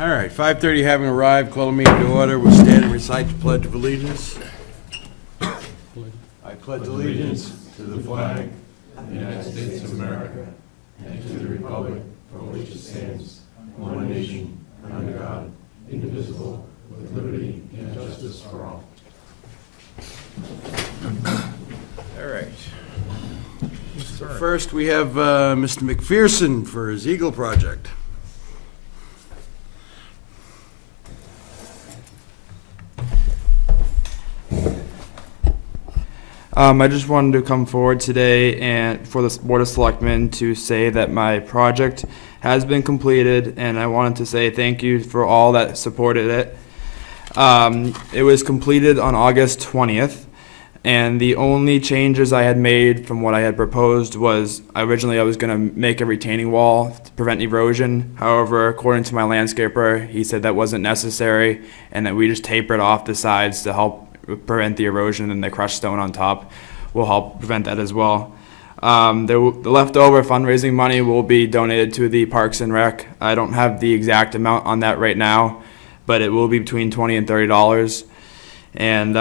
All right, 5:30 having arrived, call the meeting to order. We'll stand and recite the Pledge of Allegiance. I pledge allegiance to the flag of the United States of America and to the republic for which it stands, one nation, under God, indivisible, with liberty and justice for all. All right. So first, we have Mr. McPherson for his Eagle project. I just wanted to come forward today and for the Board of Selectmen to say that my project has been completed, and I wanted to say thank you for all that supported it. It was completed on August 20th, and the only changes I had made from what I had proposed was originally I was going to make a retaining wall to prevent erosion. However, according to my landscaper, he said that wasn't necessary and that we just tapered off the sides to help prevent the erosion, and the crushed stone on top will help prevent that as well. The leftover fundraising money will be donated to the Parks and Rec. I don't have the exact amount on that right now, but it will be between $20 and $30. And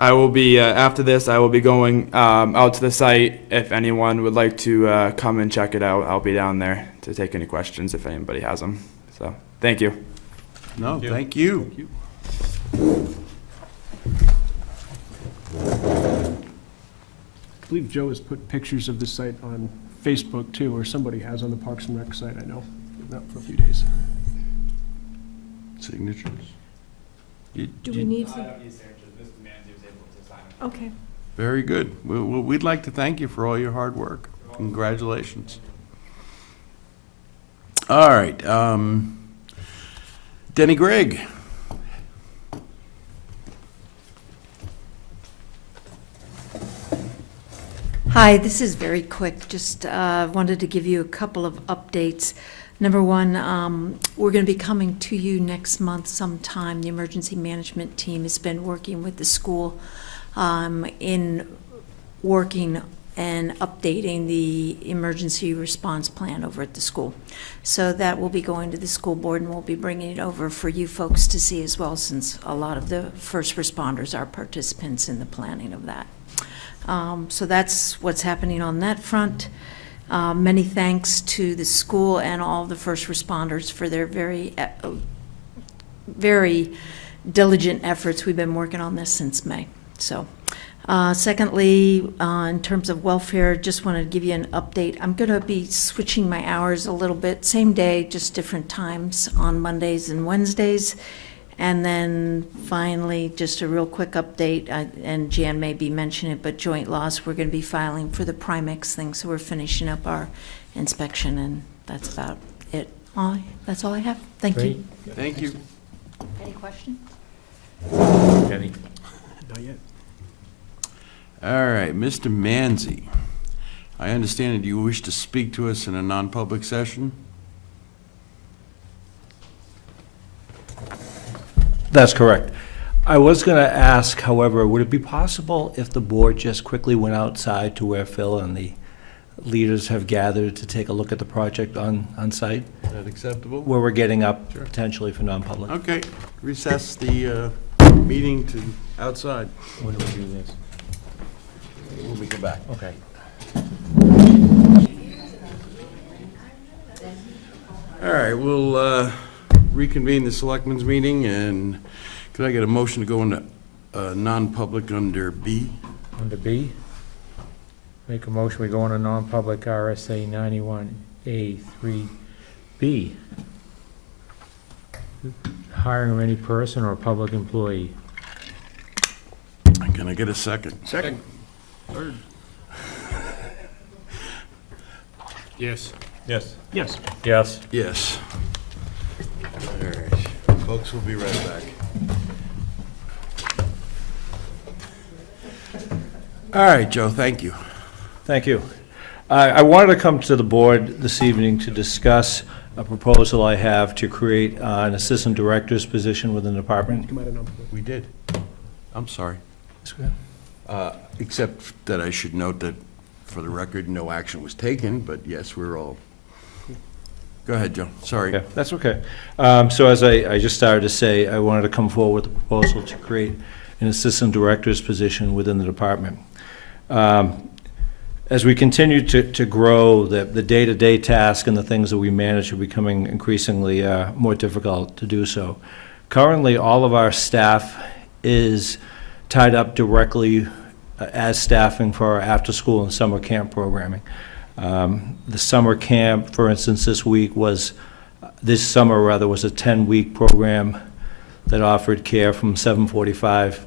I will be, after this, I will be going out to the site. If anyone would like to come and check it out, I'll be down there to take any questions if anybody has them. So, thank you. No, thank you. I believe Joe has put pictures of the site on Facebook too, or somebody has on the Parks and Rec site, I know, not for a few days. Signatures. Do we need to? Okay. Very good. We'd like to thank you for all your hard work. Congratulations. All right. Denny Gregg. Hi, this is very quick. Just wanted to give you a couple of updates. Number one, we're going to be coming to you next month sometime. The emergency management team has been working with the school in working and updating the emergency response plan over at the school. So that will be going to the school board, and we'll be bringing it over for you folks to see as well, since a lot of the first responders are participants in the planning of that. So that's what's happening on that front. Many thanks to the school and all the first responders for their very diligent efforts. We've been working on this since May. So, secondly, in terms of welfare, just wanted to give you an update. I'm going to be switching my hours a little bit, same day, just different times on Mondays and Wednesdays. And then finally, just a real quick update, and Jan may be mentioning it, but joint loss, we're going to be filing for the Primex thing, so we're finishing up our inspection, and that's about it. That's all I have. Thank you. Thank you. Any questions? Kenny? Not yet. All right, Mr. Manzi. I understand that you wish to speak to us in a non-public session? That's correct. I was going to ask, however, would it be possible if the board just quickly went outside to where Phil and the leaders have gathered to take a look at the project on site, Is that acceptable? where we're getting up Sure. potentially for non-public? Okay, recess the meeting to outside When do we do this? when we come back. Okay. All right, we'll reconvene the selectmen's meeting, and could I get a motion to go into non-public under B? Under B, make a motion, we go into non-public RSA 91A3B. Hiring of any person or public employee. Can I get a second? Second. Third. Yes. Yes. Yes. Yes. Yes. All right, folks, we'll be right back. All right, Joe, thank you. Thank you. I wanted to come to the board this evening to discuss a proposal I have to create an assistant director's position within the department. Come out of non-public. We did. I'm sorry. Except that I should note that, for the record, no action was taken, but yes, we're all Go ahead, Joe. Sorry. Yeah, that's okay. So as I just started to say, I wanted to come forward with a proposal to create an assistant director's position within the department. As we continue to grow, the day-to-day task and the things that we manage are becoming increasingly more difficult to do so. Currently, all of our staff is tied up directly as staffing for our after-school and summer camp programming. The summer camp, for instance, this summer was a 10-week program that offered care from 7:45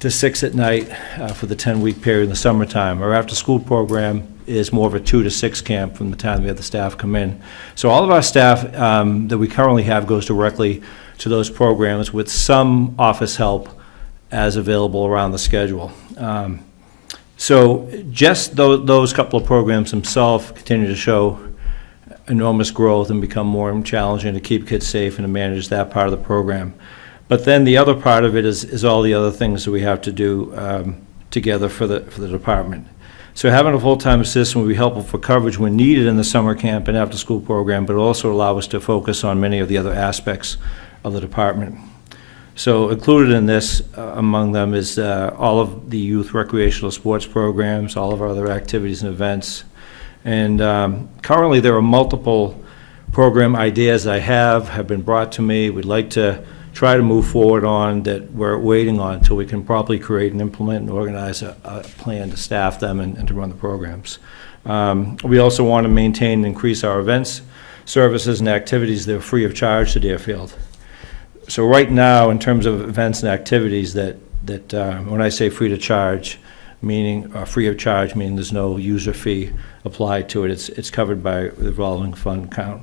to 6 at night for the 10-week period in the summertime. Our after-school program is more of a 2 to 6 camp from the time we have the staff come in. So all of our staff that we currently have goes directly to those programs with some office help as available around the schedule. So just those couple of programs themselves continue to show enormous growth and become more challenging to keep kids safe and to manage that part of the program. But then the other part of it is all the other things that we have to do together for the department. So having a full-time assistant would be helpful for coverage when needed in the summer camp and after-school program, but also allow us to focus on many of the other aspects of the department. So included in this, among them, is all of the youth recreational sports programs, all of our other activities and events. And currently there are multiple program ideas I have been brought to me. We'd like to try to move forward on that we're waiting on until we can properly create and implement and organize a plan to staff them and to run the programs. We also want to maintain and increase our events, services, and activities that are free of charge to Deerfield. So right now, in terms of events and activities that when I say free to charge, meaning free of charge, meaning there's no user fee applied to it, it's covered by the revolving fund account.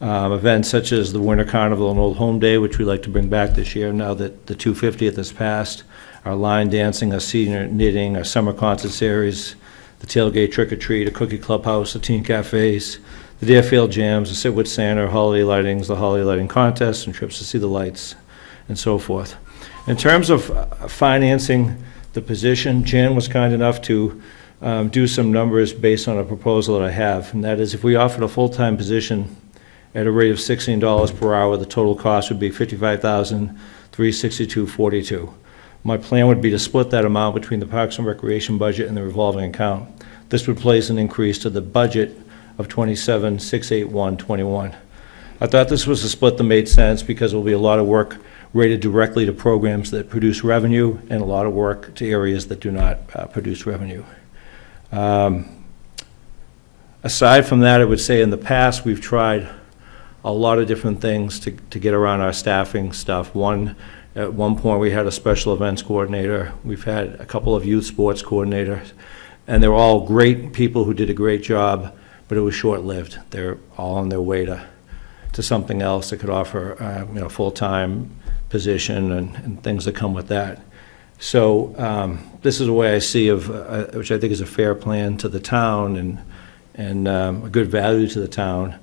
Events such as the Winter Carnival and Old Home Day, which we'd like to bring back this year now that the 250th has passed, our line dancing, our senior knitting, our summer concert series, the tailgate trick-or-treat, a cookie clubhouse, the teen cafes, the Deerfield Jams, the Sit with Santa, holiday lightings, the holiday lighting contest, and trips to see the lights, and so forth. In terms of financing the position, Jan was kind enough to do some numbers based on a proposal that I have, and that is if we offered a full-time position at a rate of $16 per hour, the total cost would be $55,362.42. My plan would be to split that amount between the Parks and Recreation budget and the revolving account. This would place an increase to the budget of $27,681.21. I thought this was a split that made sense because there will be a lot of work rated directly to programs that produce revenue and a lot of work to areas that do not produce revenue. Aside from that, I would say in the past we've tried a lot of different things to get around our staffing stuff. At one point we had a special events coordinator. We've had a couple of youth sports coordinators, and they're all great people who did a great job, but it was short-lived. They're all on their way to something else that could offer full-time position and things that come with that. So this is a way I see of, which I think is a fair plan to the town and a good value to the town,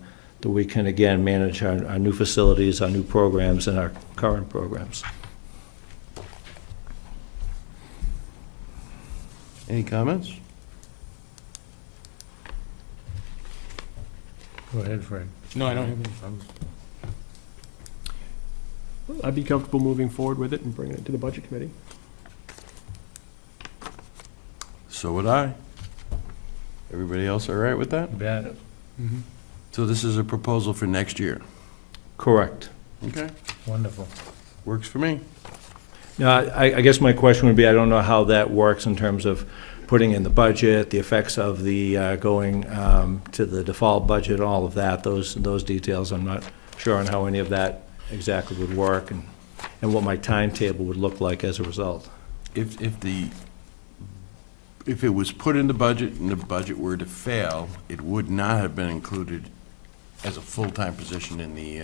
that we can again manage our new facilities, our new programs, and our current programs. Any comments? Go ahead, Fred. No, I don't. I'd be comfortable moving forward with it and bringing it to the Budget Committee. So would I. Everybody else all right with that? You bet. So this is a proposal for next year? Correct. Okay, Wonderful. works for me. Now, I guess my question would be, I don't know how that works in terms of putting in the budget, the effects of the going to the default budget, all of that, those details. I'm not sure on how any of that exactly would work and what my timetable would look like as a result. If it was put in the budget and the budget were to fail, it would not have been included as a full-time position in the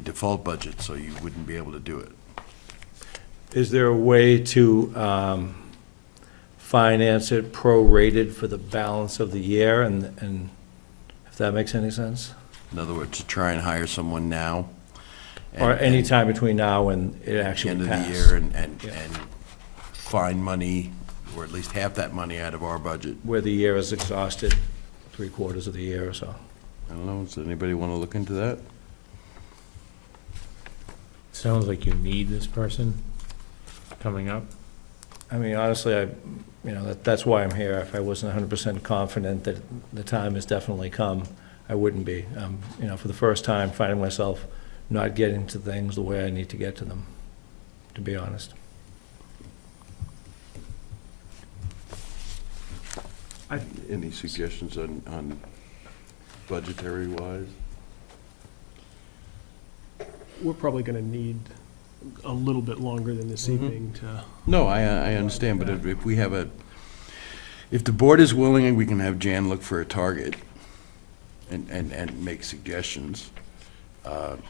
default budget, so you wouldn't be able to do it. Is there a way to finance it prorated for the balance of the year, and if that makes any sense? In other words, to try and hire someone now. Or and- any time between now and it at the actually end of the passes? year and Yeah. find money, or at least half that money out of our budget. Where the year is exhausted, 3/4 of the year or so. I don't know, does anybody want to look into that? Sounds like you need this person coming up. I mean, honestly, that's why I'm here. If I wasn't 100% confident that the time has definitely come, I wouldn't be. For the first time, finding myself not getting to things the way I need to get to them, to be honest. Any suggestions on budgetary wise? We're probably gonna need a little bit longer than this evening to, No, I understand, but if we have if the board is willing, we can have Jan look for a target and make suggestions.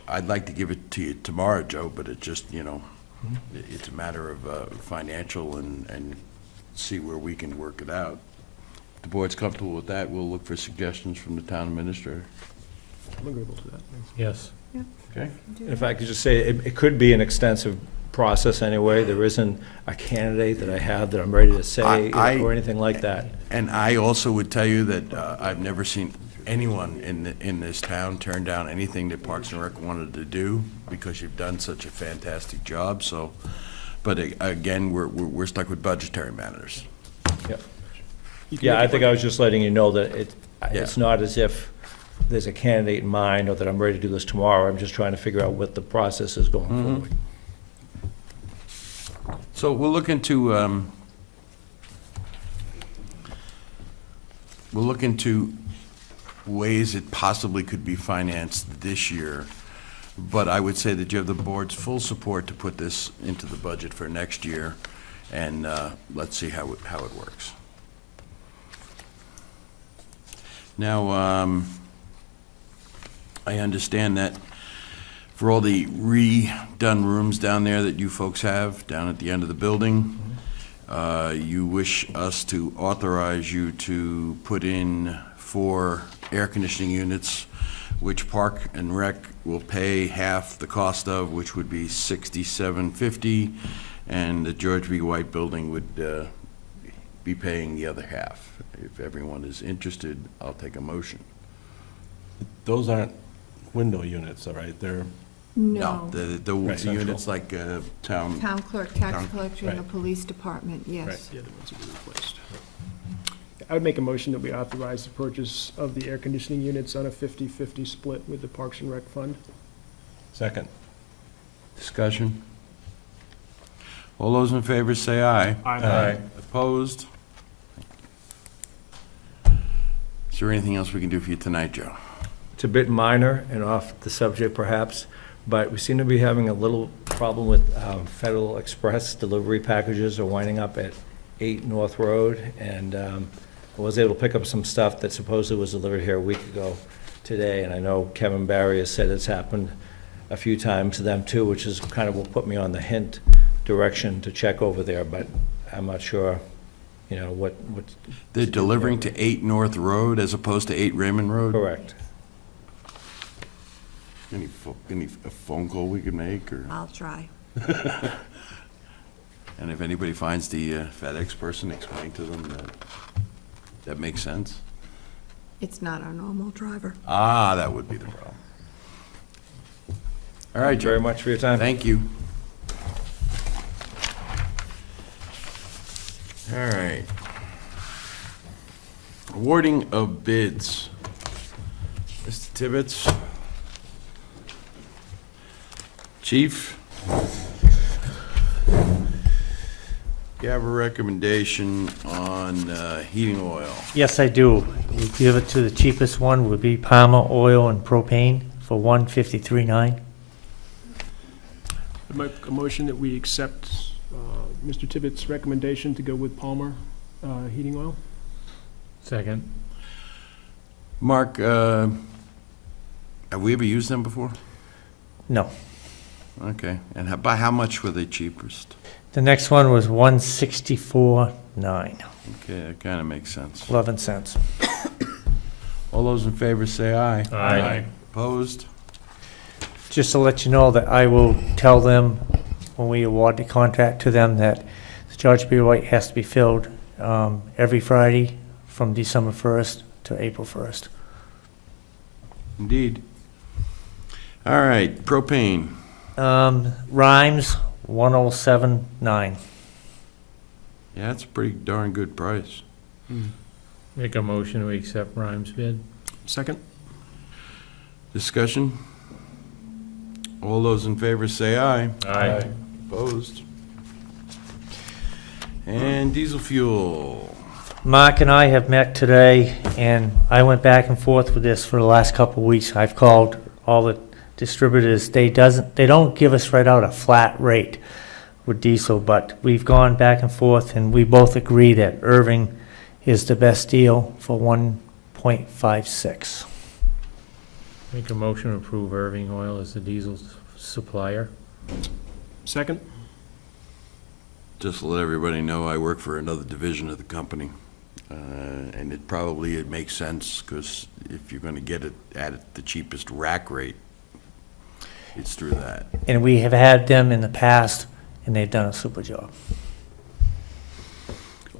I'd like to give it to you tomorrow, Joe, but it just, it's a matter of financial and see where we can work it out. If the board's comfortable with that, we'll look for suggestions from the town administrator. I'm agreeable to that. Yes. Okay? If I could just say, it could be an extensive process anyway. There isn't a candidate that I have that I'm ready to say or anything like that. And I also would tell you that I've never seen anyone in this town turn down anything that Parks and Rec wanted to do because you've done such a fantastic job, so, but again, we're stuck with budgetary matters. Yep. You can Yeah, make I it think work. I was just letting you know that it's not as if there's a candidate in mind or that I'm ready to do this tomorrow. I'm just trying to figure out what the process is going forward. So we'll look into ways it possibly could be financed this year, but I would say that you have the board's full support to put this into the budget for next year, and let's see how it works. Now, I understand that for all the redone rooms down there that you folks have down at the end of the building, you wish us to authorize you to put in 4 air conditioning units, which Park and Rec will pay half the cost of, which would be $67.50, and the George B. White building would be paying the other half. If everyone is interested, I'll take a motion. Those aren't window units, all right? They're, No. The Right. units like town. Town clerk, tax Town- collector, and the right. police department, yes. Right. The other ones will be replaced. I would make a motion that we authorize the purchase of the air conditioning units on a 50-50 split with the Parks and Rec Fund. second. Discussion? All those in favor say aye. Aye. Opposed? Is there anything else we can do for you tonight, Joe? It's a bit minor and off the subject perhaps, but we seem to be having a little problem with Federal Express delivery packages are winding up at 8 North Road, and I was able to pick up some stuff that supposedly was delivered here a week ago today, and I know Kevin Barry has said it's happened a few times to them too, which is kind of what put me on the hint direction to check over there, but I'm not sure, what. They're delivering to 8 North Road as opposed to 8 Raymond Road? Correct. Any a phone call we could make, or, I'll try. and if anybody finds the FedEx person, explain to them that makes sense? It's not our normal driver. Ah, that would be the problem. All right, Thank you very Joe. much for your time. Thank you. All right. Awarding of bids. Mr. Tibbetts? Chief? You have a recommendation on heating oil. Yes, I do. We give it to the cheapest one, would be Palmer Oil and Propane for $153.9. I'd make a motion that we accept Mr. Tibbetts' recommendation to go with Palmer Heating Oil. Second. Mark, have we ever used them before? No. Okay, and by how much were they cheapest? The next one was $164.9, Okay, that kind of makes sense. 11 cents. All those in favor say aye. Aye. Opposed? Just to let you know that I will tell them when we award the contract to them that the George B. White has to be filled every Friday from December 1st to April 1st. Indeed. All right, propane. Rhymes, 1079. Yeah, that's a pretty darn good price. Make a motion to accept Rhymes bid. Second? Discussion? All those in favor say aye. Aye. Opposed? And diesel fuel. Mark and I have met today, and I went back and forth with this for the last couple of weeks. I've called all the distributors. They don't give us right out a flat rate with diesel, but we've gone back and forth, and we both agree that Irving is the best deal for 1.56. Make a motion to approve Irving Oil as the diesel supplier. Second? Just to let everybody know, I work for another division of the company. And it makes sense, because if you're gonna get it at the cheapest rack rate, it's through that. And we have had them in the past, and they've done a super job.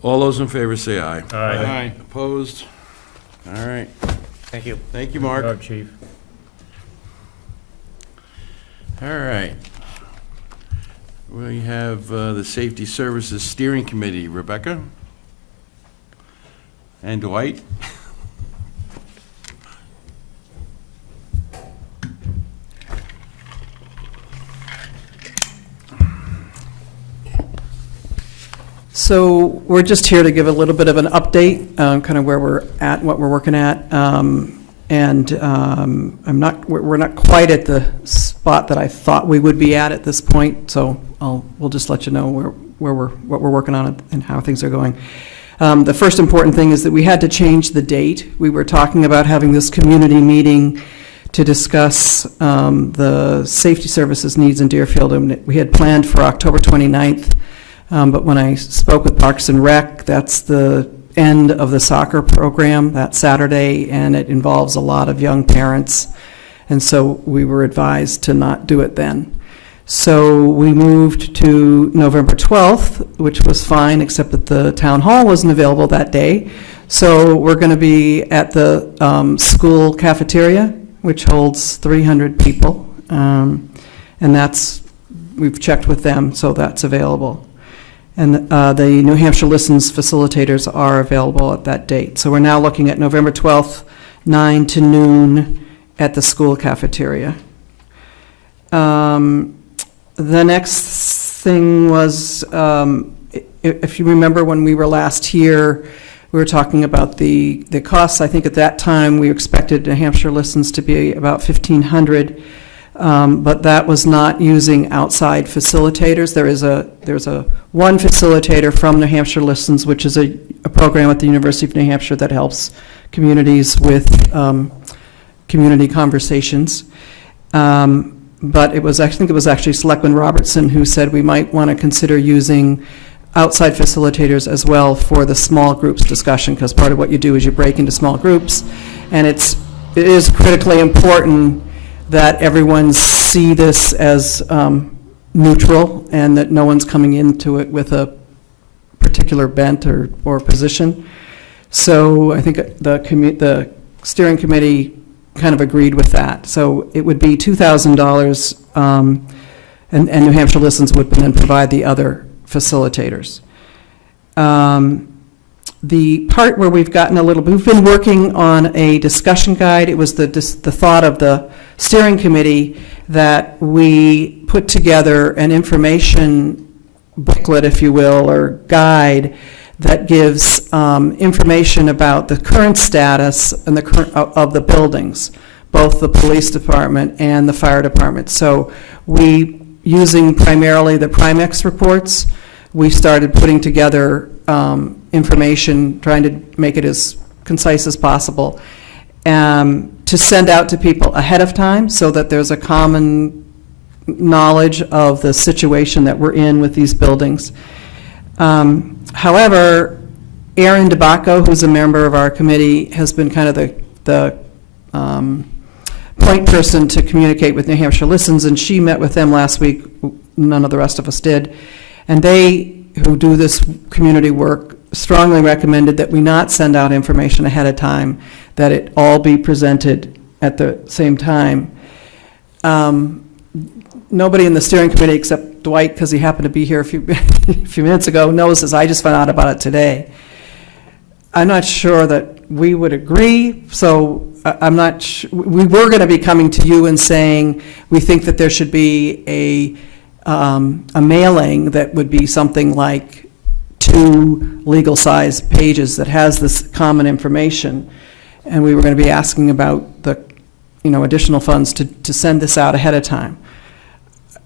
All those in favor say aye. Aye. Opposed? All right. Thank you. Thank you, Mark. Good job, Chief. All right. We have the Safety Services Steering Committee. Rebecca? And Dwight? So we're just here to give a little bit of an update, kind of where we're at, what we're working at. We're not quite at the spot that I thought we would be at this point, so we'll just let you know what we're working on and how things are going. The first important thing is that we had to change the date. We were talking about having this community meeting to discuss the safety services needs in Deerfield, and we had planned for October 29th. But when I spoke with Parks and Rec, that's the end of the soccer program that Saturday, and it involves a lot of young parents. And so we were advised to not do it then. So we moved to November 12th, which was fine, except that the town hall wasn't available that day. So we're going to be at the school cafeteria, which holds 300 people. And we've checked with them, so that's available. And the New Hampshire Listens facilitators are available at that date. So we're now looking at November 12th, 9 to noon at the school cafeteria. The next thing was, if you remember when we were last here, we were talking about the costs. I think at that time we expected New Hampshire Listens to be about $1,500. But that was not using outside facilitators. There's a one facilitator from New Hampshire Listens, which is a program at the University of New Hampshire that helps communities with community conversations. But I think it was actually Selectman Robertson who said we might want to consider using outside facilitators as well for the small groups discussion, because part of what you do is you break into small groups, and it is critically important that everyone see this as neutral, and that no one's coming into it with a particular bent or position. So I think the steering committee kind of agreed with that. So it would be $2,000, and New Hampshire Listens would then provide the other facilitators. The part where we've been working on a discussion guide. It was the thought of the steering committee that we put together an information booklet, if you will, or guide that gives information about the current status and of the buildings, both the police department and the fire department. So using primarily the Primex reports, we started putting together information, trying to make it as concise as possible, to send out to people ahead of time so that there's a common knowledge of the situation that we're in with these buildings. However, Erin DeBacco, who's a member of our committee, has been kind of the point person to communicate with New Hampshire Listens, and she met with them last week. None of the rest of us did. And they, who do this community work, strongly recommended that we not send out information ahead of time, that it all be presented at the same time. Nobody in the steering committee except Dwight, because he happened to be here a few, a few minutes ago, knows this. I just found out about it today. I'm not sure that we would agree, so I'm not, we were going to be coming to you and saying, we think that there should be a mailing that would be something like 2 legal-size pages that has this common information. And we were going to be asking about the, additional funds to send this out ahead of time.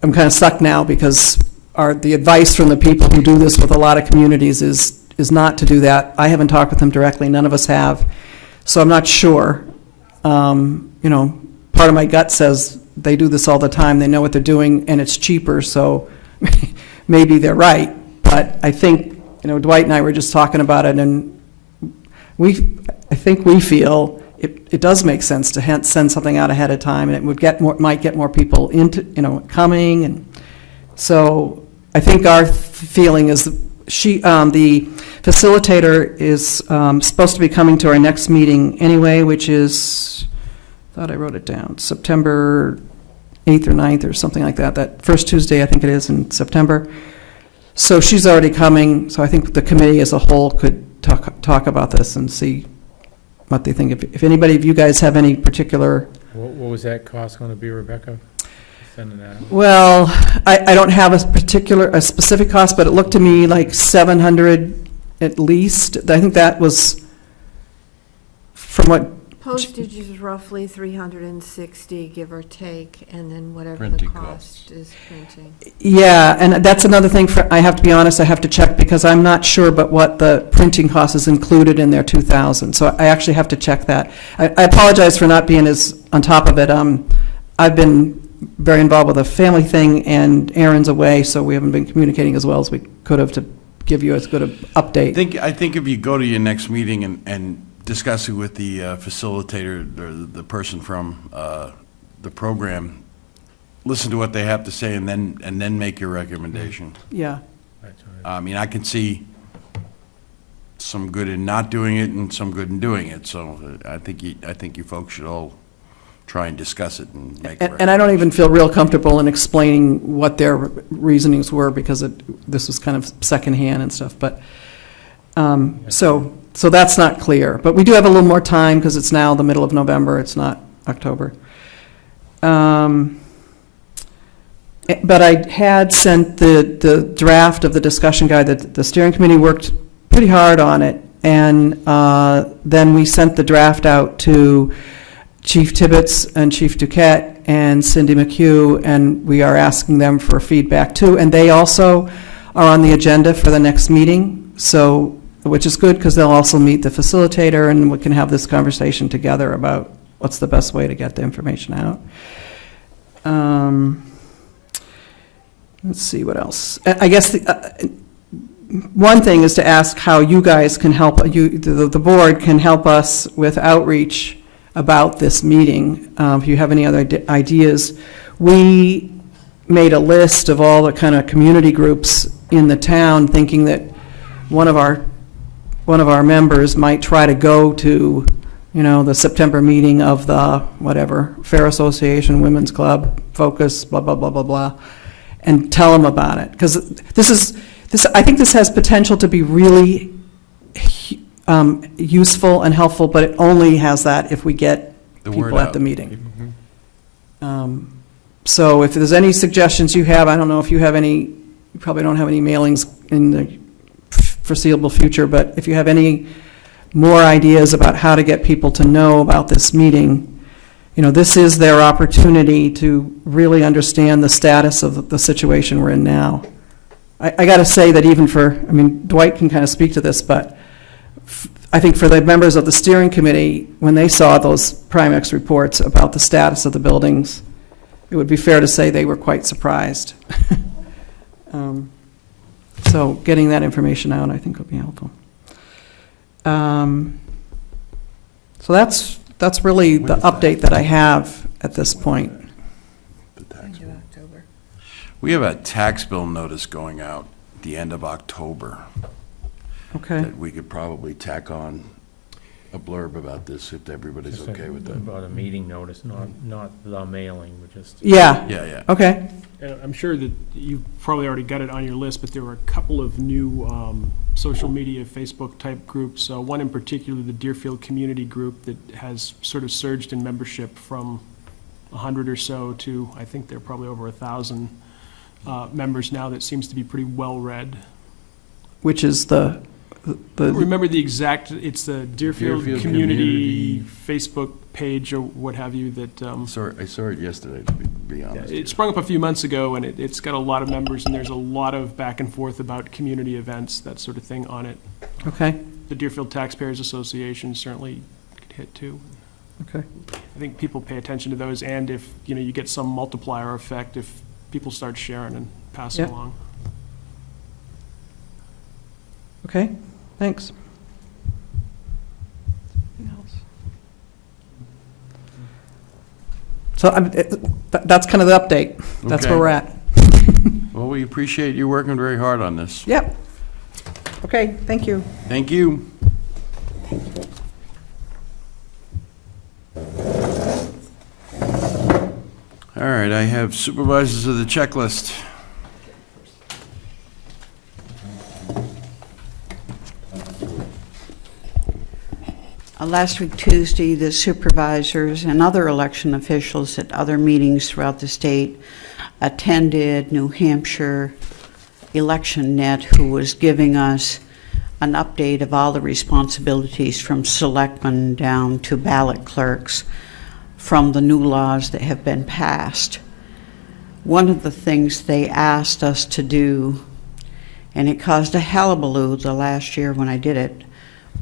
I'm kind of stuck now because the advice from the people who do this with a lot of communities is not to do that. I haven't talked with them directly, none of us have, so I'm not sure. Part of my gut says they do this all the time, they know what they're doing, and it's cheaper, so maybe they're right. But I think, Dwight and I were just talking about it, and I think we feel it does make sense to send something out ahead of time, and it would might get more people into, coming, and so I think our feeling is the facilitator is supposed to be coming to our next meeting anyway, which is, I thought I wrote it down, September 8th or 9th or something like that, that first Tuesday I think it is in September. So she's already coming, so I think the committee as a whole could talk about this and see what they think. If anybody of you guys have any particular... What was that cost going to be, Rebecca? Sending that out? Well, I don't have a specific cost, but it looked to me like 700 at least. I think that was from what... Postage is roughly 360, give or take, and then whatever the Printing cost costs. is printing. Yeah, and that's another thing I have to be honest, I have to check because I'm not sure but what the printing cost is included in their 2,000. So I actually have to check that. I apologize for not being as on top of it. I've been very involved with a family thing, and Aaron's away, so we haven't been communicating as well as we could have to give you as good an update. I think if you go to your next meeting and discuss it with the facilitator or the person from the program, listen to what they have to say and then make your recommendation. Yeah. I mean, I can see some good in not doing it and some good in doing it. So I think you folks should all try and discuss it and make a And I don't even feel real comfortable in explaining what their reasonings were because this was kind of secondhand and stuff. But so that's not clear. But we do have a little more time because it's now the middle of November. It's not October. But I had sent the draft of the discussion guide that the steering committee worked pretty hard on it. And then we sent the draft out to Chief Tibbetts and Chief Duquette and Cindy McHugh, and we are asking them for feedback too. And they also are on the agenda for the next meeting, so, which is good because they'll also meet the facilitator and we can have this conversation together about what's the best way to get the information out. Let's see what else. I guess one thing is to ask how you guys can help, the board can help us with outreach about this meeting. If you have any other ideas. We made a list of all the kind of community groups in the town, thinking that one of our members might try to go to, the September meeting of the whatever, Fair Association, Women's Club, Focus, blah, blah, blah, blah, blah, and tell them about it. Because I think this has potential to be really useful and helpful, but it only has that if we get The word people at out. the meeting. So if there's any suggestions you have, I don't know if you have any, you probably don't have any mailings in the foreseeable future, but if you have any more ideas about how to get people to know about this meeting, this is their opportunity to really understand the status of the situation we're in now. I got to say that even Dwight can kind of speak to this, but I think for the members of the steering committee, when they saw those Primex reports about the status of the buildings, it would be fair to say they were quite surprised. So getting that information out, I think, would be helpful. So that's really the update that I have at this point. We have a tax bill notice going out at the end of October Okay. that we could probably tack on a blurb about this, if everybody's Just okay with that. About a meeting notice, not the mailing, but just. Yeah, Yeah. okay. And I'm sure that you've probably already got it on your list, but there were a couple of new social media, Facebook-type groups. One in particular, the Deerfield Community Group, that has sort of surged in membership from 100 or so to, I think they're probably over 1,000 members now. That seems to be pretty well-read. Which is the, Remember the exact, it's the Deerfield Deerfield Community Community. Facebook page or what have you that, I saw it yesterday, to be honest. it sprung up a few months ago, and it's got a lot of members, and there's a lot of back and forth about community events, that sort of thing on it. okay, The Deerfield Taxpayers Association certainly could hit too. okay. I think people pay attention to those, and if, you get some multiplier effect if people start sharing and passing Yeah. along. Okay, thanks. So that's kind of the update. That's where Okay. we're at. Well, we appreciate you working very hard on this. Yep. Okay, thank you. Thank you. All right, I have supervisors of the checklist. Last week, Tuesday, the supervisors and other election officials at other meetings throughout the state attended New Hampshire ElectionNet, who was giving us an update of all the responsibilities from selectmen down to ballot clerks from the new laws that have been passed. One of the things they asked us to do, and it caused a hullabaloo the last year when I did it,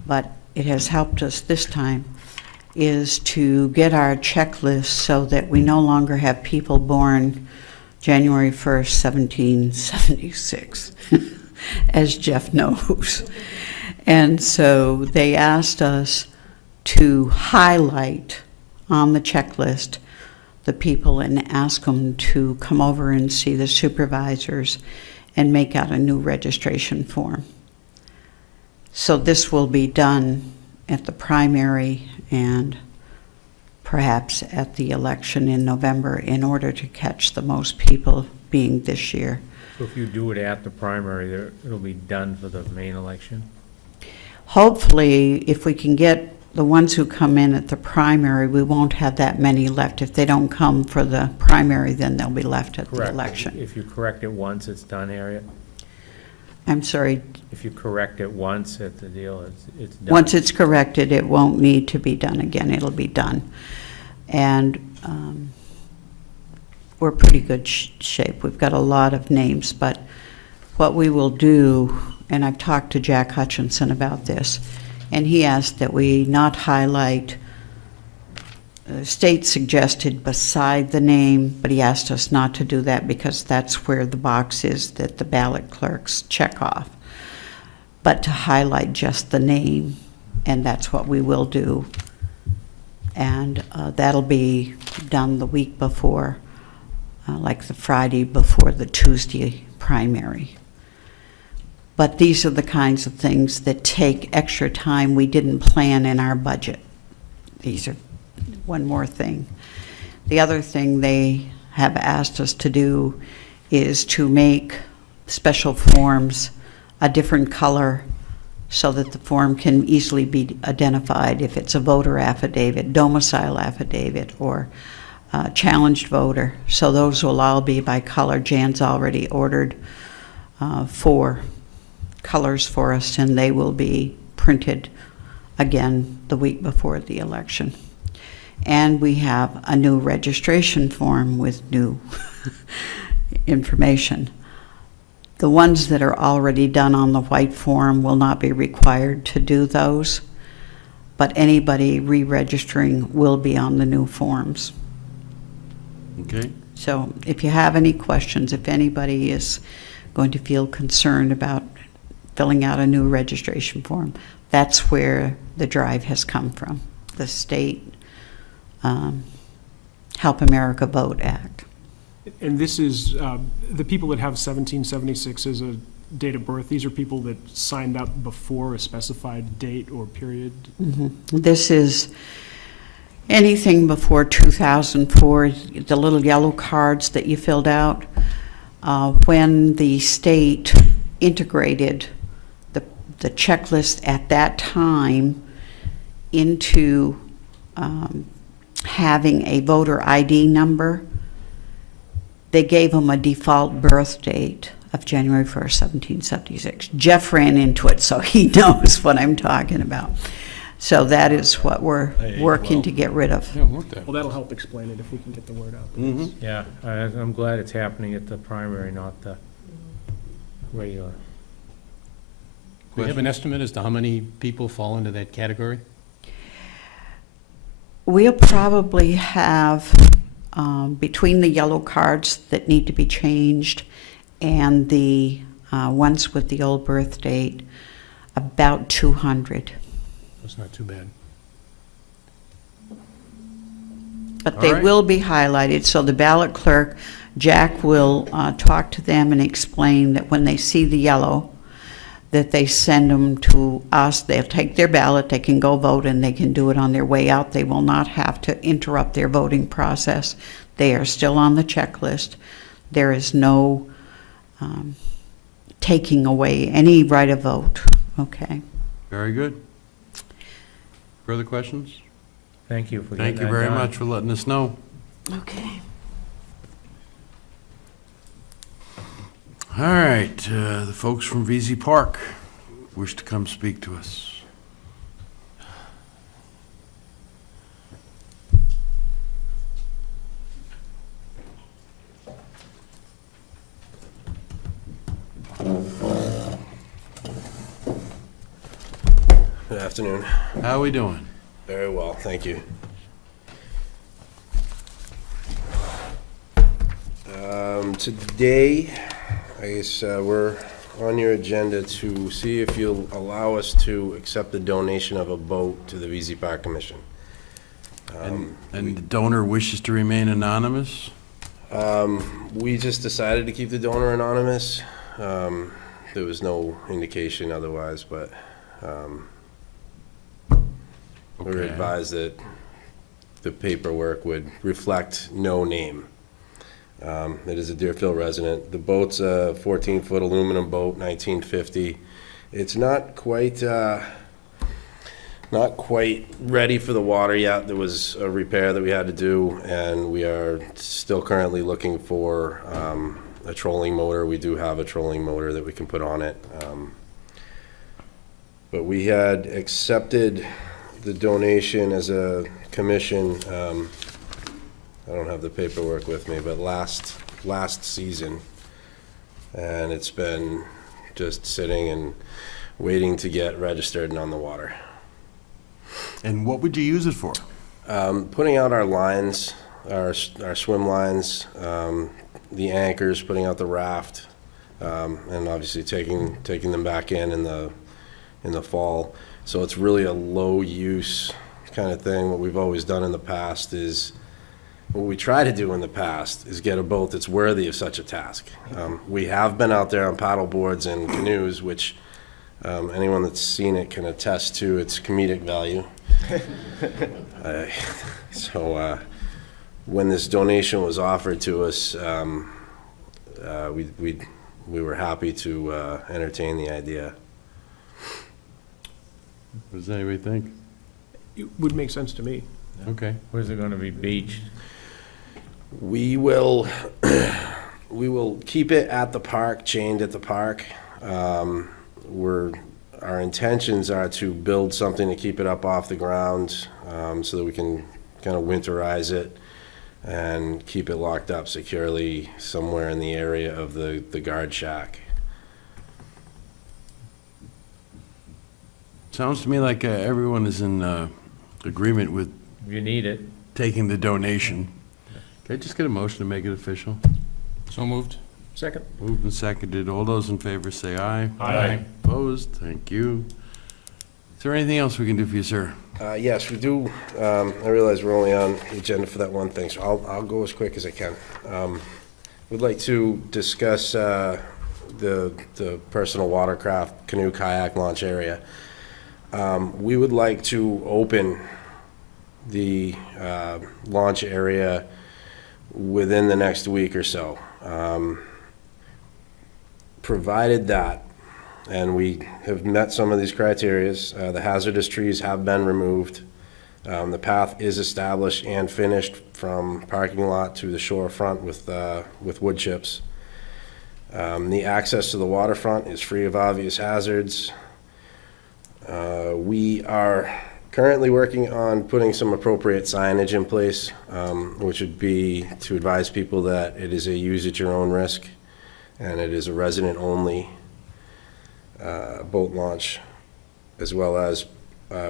but it has helped us this time, is to get our checklist so that we no longer have people born January 1st, 1776, as Jeff knows. And so they asked us to highlight on the checklist the people and ask them to come over and see the supervisors and make out a new registration form. So this will be done at the primary and perhaps at the election in November in order to catch the most people being this year. So if you do it at the primary, it'll be done for the main election? Hopefully, if we can get the ones who come in at the primary, we won't have that many left. If they don't come for the primary, then they'll be left at the Correct. election. If you correct it once, it's done, Harriet? I'm sorry, If you correct it once at the deal, it's done. once it's corrected, it won't need to be done again. It'll be done. And we're pretty good shape. We've got a lot of names, but what we will do, and I've talked to Jack Hutchinson about this, and he asked that we not highlight, the state suggested beside the name, but he asked us not to do that because that's where the box is that the ballot clerks check off. But to highlight just the name, and that's what we will do. And that'll be done the week before, like the Friday before the Tuesday primary. But these are the kinds of things that take extra time we didn't plan in our budget. These are one more thing. The other thing they have asked us to do is to make special forms a different color so that the form can easily be identified if it's a voter affidavit, domicile affidavit, or challenged voter. So those will all be by color. Jan's already ordered 4 colors for us, and they will be printed again the week before the election. And we have a new registration form with new information. The ones that are already done on the white form will not be required to do those, but anybody re-registering will be on the new forms. Okay? So if you have any questions, if anybody is going to feel concerned about filling out a new registration form, that's where the drive has come from, the state Help America Vote Act. And this is, the people that have 1776 as date of birth. These are people that signed up before a specified date or period. This is anything before 2004, the little yellow cards that you filled out. When the state integrated the checklist at that time into having a voter ID number, they gave them a default birth date of January 1st, 1776. Jeff ran into it, so he knows what I'm talking about. So that is what we're working to get rid of. Yeah, look there. Well, that'll help explain it if we can get the word out. Mm-hmm. Yeah, I'm glad it's happening at the primary, not the regular. Do we have an estimate as to how many people fall into that category? We'll probably have, between the yellow cards that need to be changed and the ones with the old birth date, about 200. That's not too bad. But All they right. will be highlighted, so the ballot clerk, Jack, will talk to them and explain that when they see the yellow, that they send them to us. They'll take their ballot, they can go vote, and they can do it on their way out. They will not have to interrupt their voting process. They are still on the checklist. There is no taking away any right of vote, okay? Very good. Further questions? Thank you for getting Thank you that very done. much for letting us know. Okay. All right, the folks from VZ Park wish to come speak to us. Good afternoon. How we doing? Very well, thank you. Today, I guess we're on your agenda to see if you'll allow us to accept the donation of a boat to the VZ Park Commission. And the donor wishes to remain anonymous? We just decided to keep the donor anonymous. There was no indication otherwise, but we were Okay. advised that the paperwork would reflect no name. It is a Deerfield resident. The boat's a 14-foot aluminum boat, 1950. It's not quite ready for the water yet. There was a repair that we had to do, and we are still currently looking for a trolling motor. We do have a trolling motor that we can put on it. But we had accepted the donation as a commission. I don't have the paperwork with me, but last season, and it's been just sitting and waiting to get registered and on the water. And what would you use it for? Putting out our lines, our swim lines, the anchors, putting out the raft, and obviously taking them back in the fall. So it's really a low use kind of thing. What we've always done in the past is, what we try to do in the past is get a boat that's worthy of such a task. We have been out there on paddle boards and canoes, which anyone that's seen it can attest to its comedic value. So when this donation was offered to us, we were happy to entertain the idea. What does anybody think? It would make sense to me. Okay. Where's it gonna be beached? We will keep it at the park, chained at the park. Our intentions are to build something to keep it up off the ground, so that we can kind of winterize it and keep it locked up securely somewhere in the area of the guard shack. Sounds to me like everyone is in agreement with If you need it. taking the donation. Can I just get a motion to make it official? So moved? Second? Moved and seconded. All those in favor say aye. Aye. Opposed? Thank you. Is there anything else we can do for you, sir? Yes, we do. I realize we're only on the agenda for that one thing, so I'll go as quick as I can. We'd like to discuss the personal watercraft, canoe, kayak launch area. We would like to open the launch area within the next week or so. Provided that, and we have met some of these criterias, the hazardous trees have been removed. The path is established and finished from parking lot to the shorefront with wood chips. The access to the waterfront is free of obvious hazards. We are currently working on putting some appropriate signage in place, which would be to advise people that it is a use at your own risk, and it is a resident-only boat launch, as well as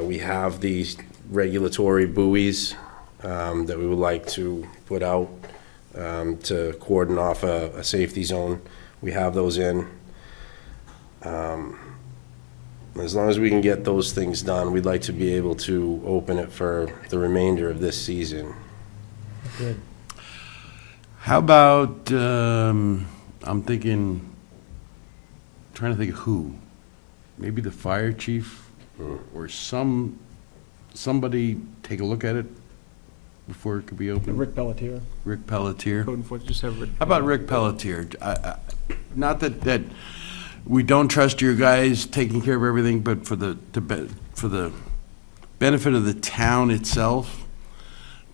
we have these regulatory buoys that we would like to put out to cordon off a safety zone. We have those in. As long as we can get those things done, we'd like to be able to open it for the remainder of this season. Good. How about, I'm thinking, trying to think of who? Maybe the fire chief or somebody take a look at it before it could be open? Rick Pelletier, Rick Pelletier. code enforcement, just have Rick. How about Rick Pelletier? Not that we don't trust your guys taking care of everything, but for the benefit of the town itself,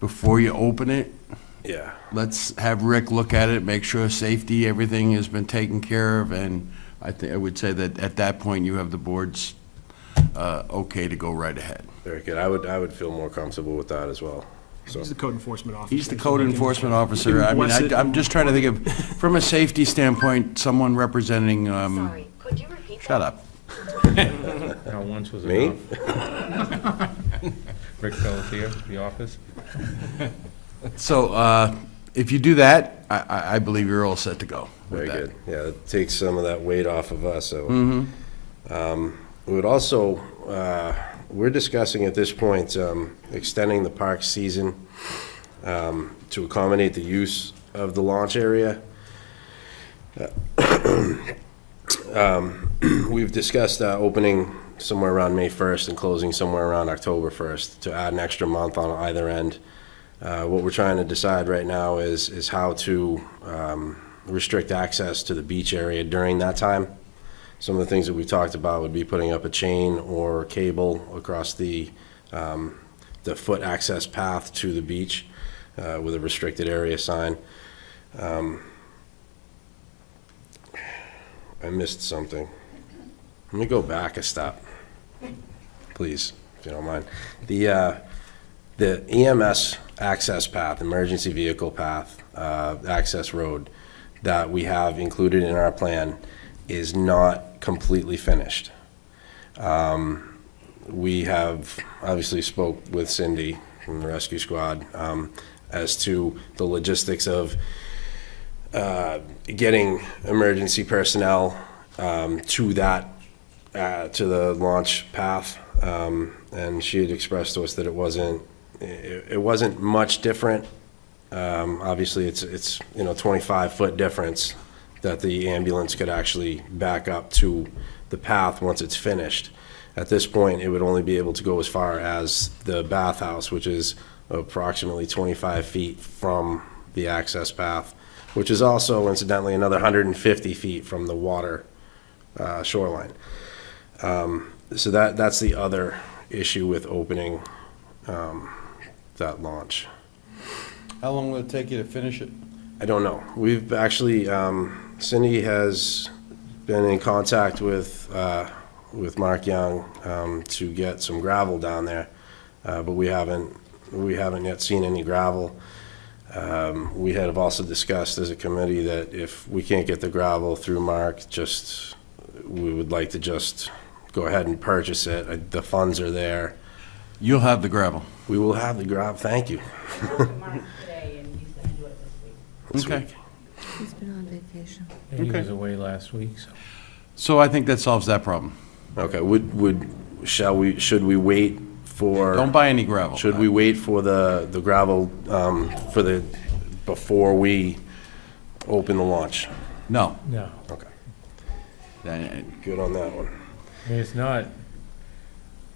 before you open it, Yeah. let's have Rick look at it, make sure safety, everything has been taken care of, and I would say that at that point, you have the board's okay to go right ahead. Very good. I would feel more comfortable with that as well. So, He's the code enforcement officer. He's the so code he can- enforcement officer. he can I mean, bless it. I'm just trying to think of, from a safety standpoint, someone representing, Sorry, could you repeat shut up. No, once was Me? enough. Rick Pelletier, the office. So, if you do that, I believe you're all set to go with very that. good. Yeah, it takes some of that weight off of us, so. Mm-hmm. We would also, we're discussing at this point, extending the park season to accommodate the use of the launch area. We've discussed opening somewhere around May 1st and closing somewhere around October 1st to add an extra month on either end. What we're trying to decide right now is how to restrict access to the beach area during that time. Some of the things that we talked about would be putting up a chain or cable across the foot access path to the beach with a restricted area sign. I missed something. Let me go back a step, please, if you don't mind. The EMS access path, emergency vehicle path, access road that we have included in our plan is not completely finished. We have obviously spoke with Cindy from the rescue squad as to the logistics of getting emergency personnel to the launch path, and she had expressed to us that it wasn't much different. Obviously, it's 25-foot difference that the ambulance could actually back up to the path once it's finished. At this point, it would only be able to go as far as the bathhouse, which is approximately 25 feet from the access path, which is also incidentally another 150 feet from the water shoreline. So that's the other issue with opening that launch. How long will it take you to finish it? I don't know. We've actually, Cindy has been in contact with Mark Young to get some gravel down there, but we haven't yet seen any gravel. We have also discussed as a committee that if we can't get the gravel through Mark, we would like to just go ahead and purchase it. The funds are there. You'll have the gravel. We will have the gravel. Thank you. This Okay. week. He's been on vacation. And he Okay. was away last week, so. So I think that solves that problem. Okay, should we wait for? Don't buy any gravel. Should we wait for the gravel, before we open the launch? No. No. Okay. Good on that one. I mean, it's not,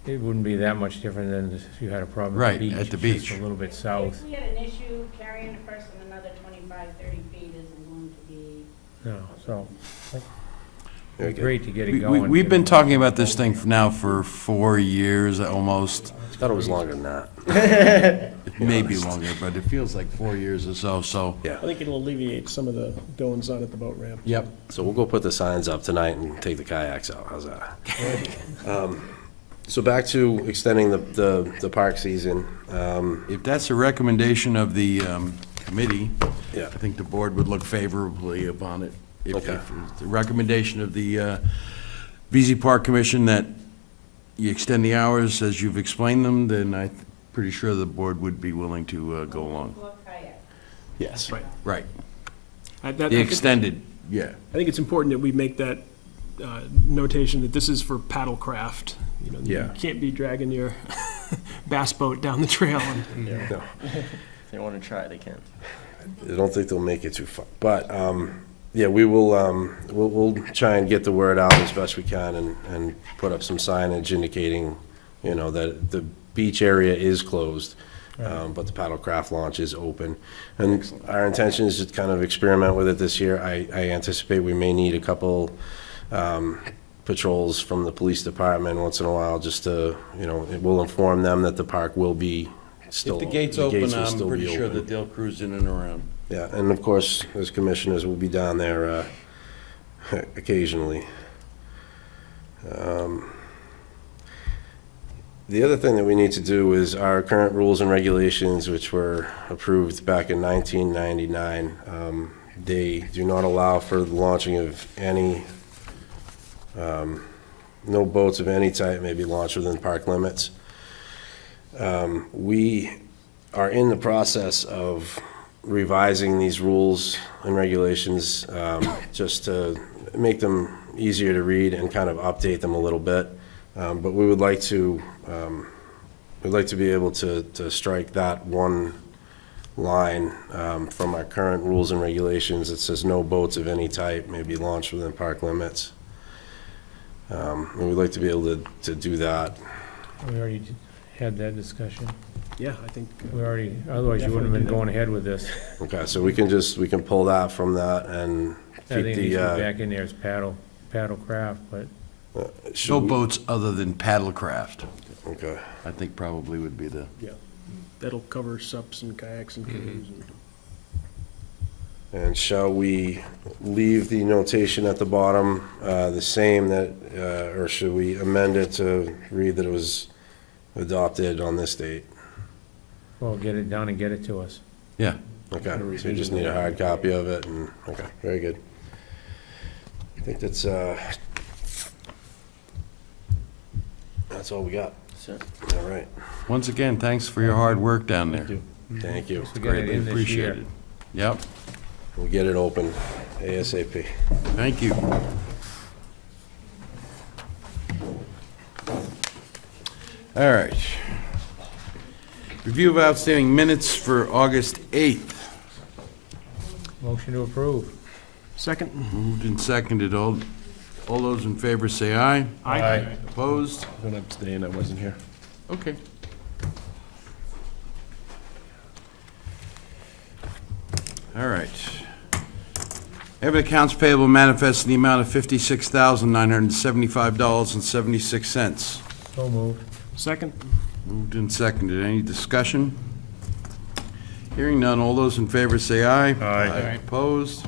it wouldn't be that much different than if you had a problem Right, at the beach. at the It's just beach. a little bit south. If we had an issue carrying a person another 25, 30 feet isn't going to be. No, so, Very it'd be good. great to get it going. We've been talking about this thing now for 4 years almost. I thought it was longer than that. It may be longer, but it feels like 4 years or so, so. Yeah. I think it'll alleviate some of the goings-on at the boat ramp. Yep. So we'll go put the signs up tonight and take the kayaks out. How's that? So back to extending the park season. If that's a recommendation of the committee, Yeah. I think the board would look favorably upon it. If Okay. it's the recommendation of the VZ Park Commission that you extend the hours as you've explained them, then I'm pretty sure the board would be willing to go along. Or kayak. Yes. Right. Right. I The extended, yeah. think it's important that we make that notation that this is for paddlecraft. You know, Yeah. you can't be dragging your bass boat down the trail. No. If they want to try, they can. I don't think they'll make it too far. But, yeah, we will, we'll try and get the word out as best we can and put up some signage indicating, you know, that the beach area is closed, but the paddlecraft launch is open. And our intention is to kind of experiment with it this year. I anticipate we may need a couple patrols from the police department once in a while, just to, you know, it will inform them that the park will be still. If the gates open, will I'm still pretty be sure open. that they'll cruise in and around. Yeah, and of course, as commissioners, we'll be down there occasionally. The other thing that we need to do is our current rules and regulations, which were approved back in 1999, they do not allow for the launching of any, no boats of any type may be launched within park limits. We are in the process of revising these rules and regulations just to make them easier to read and kind of update them a little bit. But we would like to, we'd like to be able to strike that one line from our current rules and regulations that says no boats of any type may be launched within park limits. And we'd like to be able to do that. We already had that discussion. Yeah, I think. We already, otherwise you wouldn't have been going ahead with this. Okay, so we can pull that from that and I keep think it needs to be the, back in there as paddlecraft, but No boats other than paddlecraft, Okay. I think probably would be the. Yeah, that'll cover SUPs and kayaks and canoes. And shall we leave the notation at the bottom the same that, or should we amend it to read that it was adopted on this date? well, get it done and get it to us. Yeah. Okay, so we just need a hard copy of it, and, okay, very good. I think that's all we got. All right, Once again, thanks for your hard work down there. thank you. To get it Greatly in this year. appreciated. Yep, We'll get it open ASAP. thank you. All right. Review of outstanding minutes for August 8th. Motion to approve. Second? Moved and seconded. All those in favor say aye. Aye. Opposed? I'm gonna abstain, I wasn't here. Okay. All right. Have accounts payable manifest in the amount of $56,975.76. So moved. Second? Moved and seconded. Any discussion? Hearing none. All those in favor say aye. Aye. Opposed?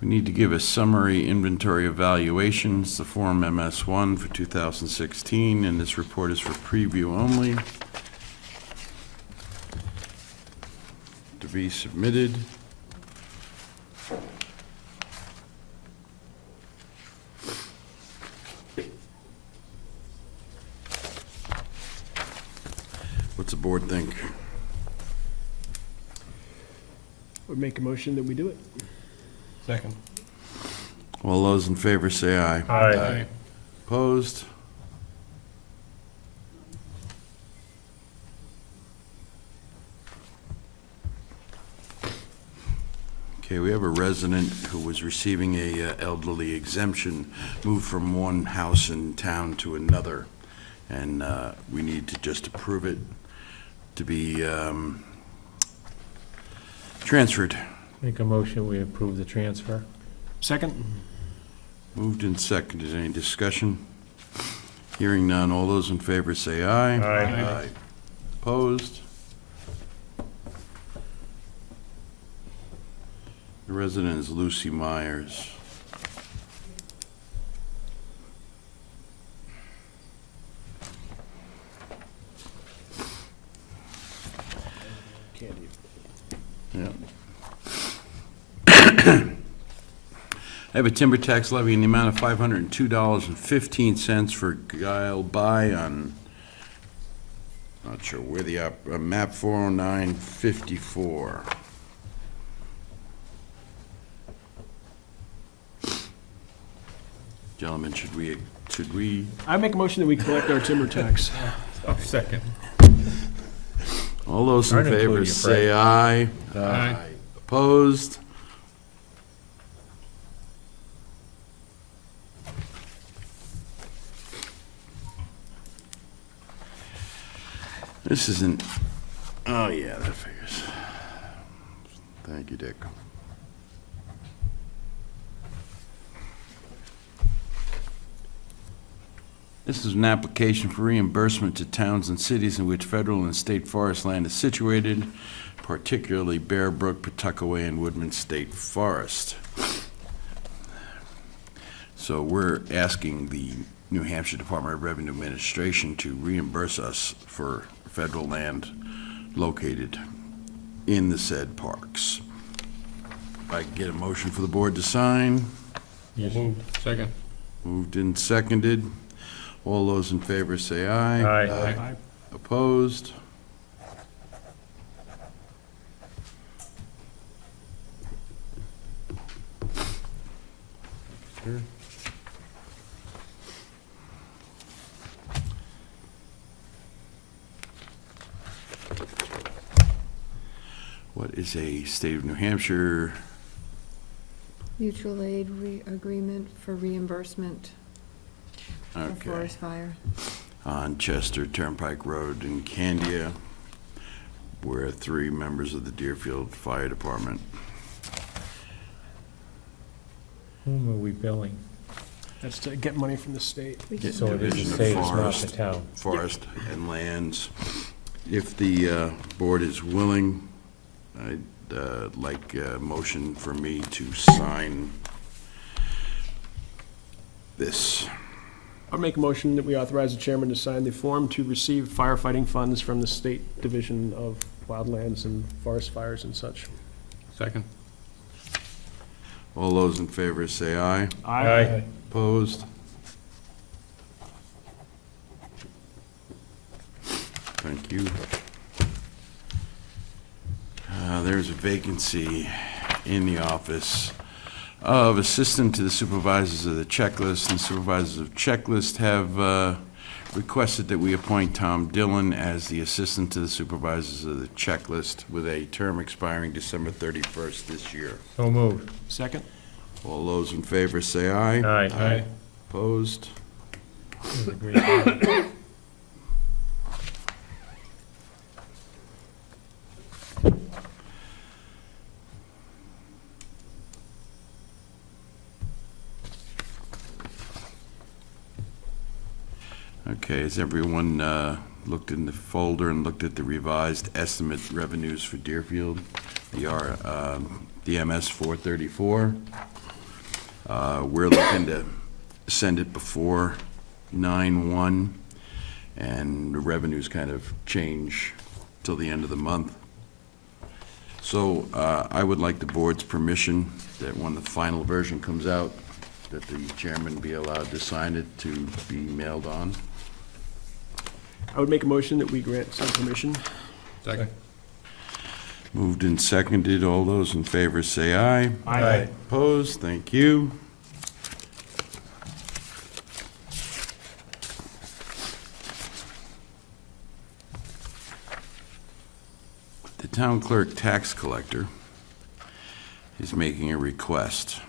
We need to give a summary inventory evaluations, the Form MS1 for 2016, and this report is for preview only. To be submitted. board think? Would make a motion that we do it. Second. All those in favor say aye. Aye. Opposed? Okay, we have a resident who was receiving a elderly exemption, moved from one house in town to another, and we need to just approve it to be transferred. Make a motion, we approve the transfer. Second? Moved and seconded. Any discussion? Hearing none. All those in favor say aye. Aye. Opposed? The resident is Lucy Myers. Candy. Yeah. I have a timber tax levy in the amount of $502.15 for Guile By on, not sure where the, map 40954. Gentlemen, should we, I make a motion that we collect our timber tax. Second. all those in Trying to include favor you, say aye. Aye. Opposed? This isn't, oh yeah, that figures. Thank you, Dick. This is an application for reimbursement to towns and cities in which federal and state forest land is situated, particularly Bear Brook, Pawtuckaway, and Woodman State Forest. So we're asking the New Hampshire Department of Revenue Administration to reimburse us for federal land located in the said parks. If I can get a motion for the board to sign. Moved. Second. Moved and seconded. All those in favor say aye. Aye. Opposed? Sure. What is a state of New Hampshire? Mutual aid agreement for reimbursement for Okay. forest fire. On Chester Turnpike Road in Candia, we're 3 members of the Deerfield Fire Department. Whom are we billing? That's to get money from the state. Get So it is Division the of state, it's not Forest. the town. Forest and Lands. If the board is willing, I'd like a motion for me to sign this. I'll make a motion that we authorize the chairman to sign the form to receive firefighting funds from the State Division of Wildlands and Forest Fires and such. Second. All those in favor say aye. Aye. Opposed? Thank you. There's a vacancy in the office of Assistant to the Supervisors of the Checklist, and Supervisors of Checklist have requested that we appoint Tom Dillon as the Assistant to the Supervisors of the Checklist with a term expiring December 31st this year. So moved. Second? All those in favor say aye. Aye. Opposed? Okay, has everyone looked in the folder and looked at the revised estimate revenues for Deerfield? The MS 434. We're looking to send it before 9/1, and the revenues kind of change till the end of the month. So I would like the board's permission that when the final version comes out, that the chairman be allowed to sign it to be mailed on. I would make a motion that we grant some permission. Second. Moved and seconded. All those in favor say aye. Aye. Opposed? Thank you. The town clerk tax collector is making a request.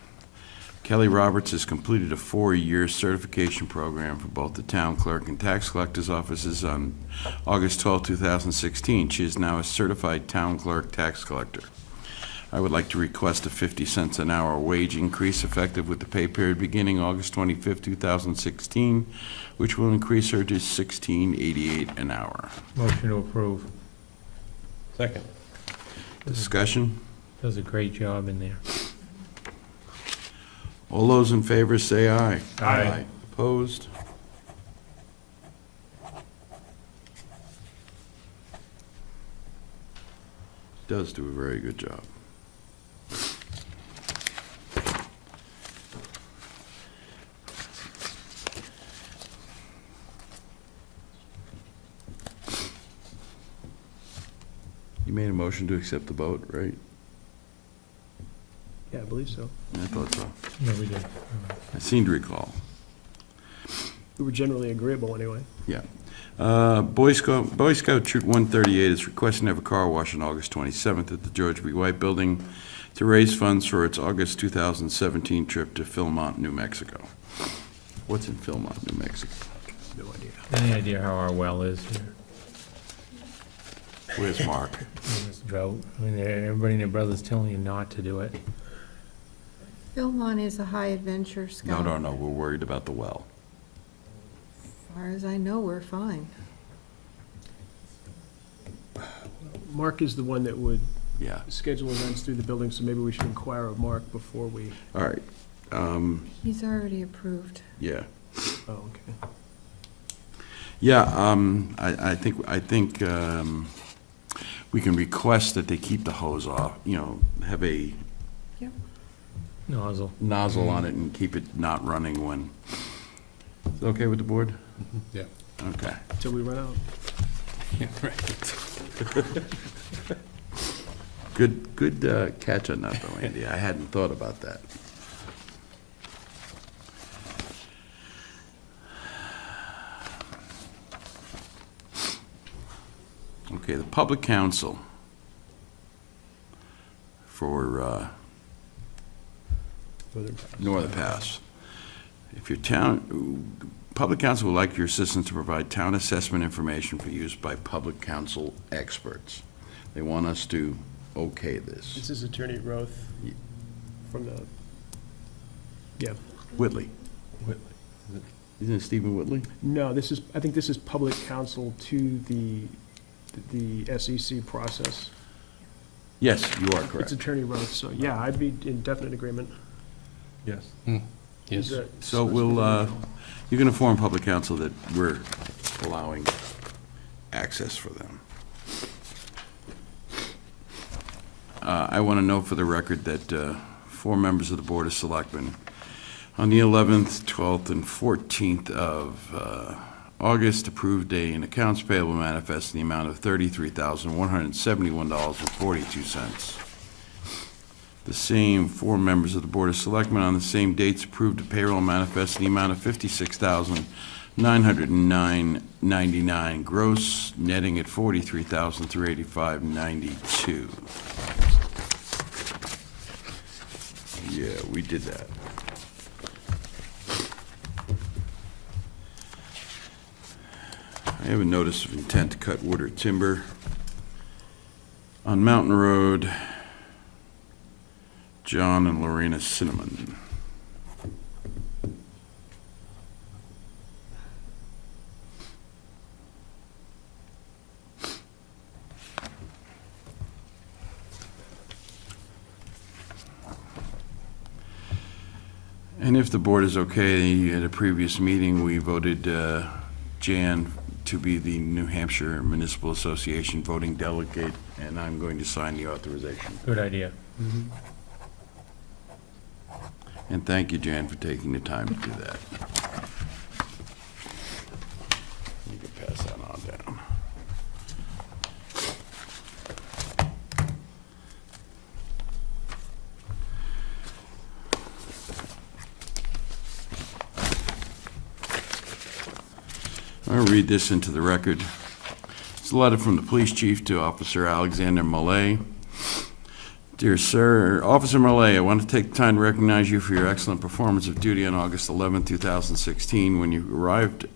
Kelly Roberts has completed a 4-year certification program for both the town clerk and tax collector's offices on August 12, 2016. She is now a certified town clerk tax collector. I would like to request a 50 cents an hour wage increase effective with the pay period beginning August 25, 2016, which will increase her to $16.88 an hour. Motion to approve. Second. Discussion? Does a great job in there. All those in favor say aye. Aye. Opposed? Does do a very good job. You made a motion to accept the vote, right? Yeah, I believe so. I thought so. Yeah, we did. I seem to recall. We were generally agreeable anyway. Yeah. Boy Scout Troop 138 is requesting to have a car wash on August 27th at the George B. White Building to raise funds for its August 2017 trip to Philmont, New Mexico. What's in Philmont, New Mexico? No idea. Any idea how our well is here? Where's Mark? In this drought? I mean, everybody and their brother's telling you not to do it. Philmont is a high adventure, Scott. No, we're worried about the well. As far as I know, we're fine. Mark is the one that would Yeah, schedule events through the building, so maybe we should inquire of Mark before we, all right. He's already approved. Yeah. oh, okay. Yeah, I think we can request that they keep the hose off, have a Nozzle. nozzle on it and keep it not running when. Is it okay with the board? Yeah. Okay. Till we run out. Yeah, right. Good catch on that though, Andy. I hadn't thought about that. Okay, the public council for Northern Pass. If your public council would like your assistance to provide town assessment information for use by public council experts. They want us to okay this. This is Attorney Roth from the, yeah. Whitley. Isn't it Stephen Whitley? No, I think this is public counsel to the SEC process. Yes, you are It's correct. Attorney Roth, so yeah, I'd be in definite agreement. Yes. He's Yes. a- So you're going to inform public council that we're allowing access for them. I want to note for the record that 4 members of the Board of Selectmen on the 11th, 12th, and 14th of August approved an accounts payable manifest in the amount of $33,171.42. The same 4 members of the Board of Selectmen on the same dates approved a payroll manifest in the amount of $56,909.99 gross, netting at $43,385.92. Yeah, we did that. I have a notice of intent to cut wood or timber on Mountain Road, John and Lorena Cinnamon. And if the board is okay, at a previous meeting, we voted Jan to be the New Hampshire Municipal Association voting delegate, and I'm going to sign the authorization. Good idea. And thank you, Jan, for taking the time to do that. You can pass that on down. I'll read this into the record. It's a letter from the police chief to Officer Alexander Millay. Dear Sir, Officer Millay, I want to take the time to recognize you for your excellent performance of duty on August 11, 2016. When you arrived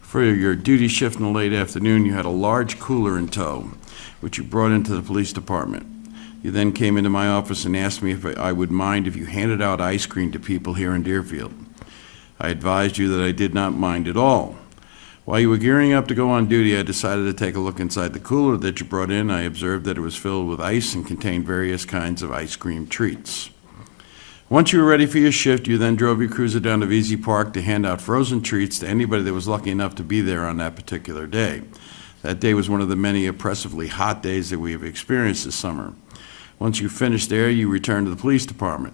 for your duty shift in the late afternoon, you had a large cooler in tow, which you brought into the police department. You then came into my office and asked me if I would mind if you handed out ice cream to people here in Deerfield. I advised you that I did not mind at all. While you were gearing up to go on duty, I decided to take a look inside the cooler that you brought in. I observed that it was filled with ice and contained various kinds of ice cream treats. Once you were ready for your shift, you then drove your cruiser down to VZ Park to hand out frozen treats to anybody that was lucky enough to be there on that particular day. That day was one of the many oppressively hot days that we have experienced this summer. Once you finished there, you returned to the police department.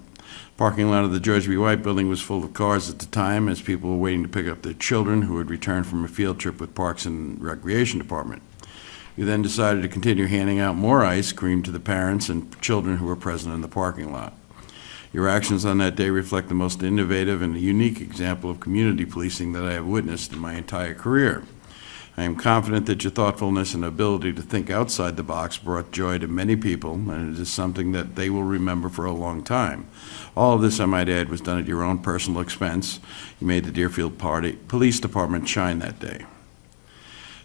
Parking lot of the George B. White building was full of cars at the time as people were waiting to pick up their children who had returned from a field trip with Parks and Recreation Department. You then decided to continue handing out more ice cream to the parents and children who were present in the parking lot. Your actions on that day reflect the most innovative and unique example of community policing that I have witnessed in my entire career. I am confident that your thoughtfulness and ability to think outside the box brought joy to many people, and it is something that they will remember for a long time. All of this, I might add, was done at your own personal expense. You made the Deerfield Police Department shine that day.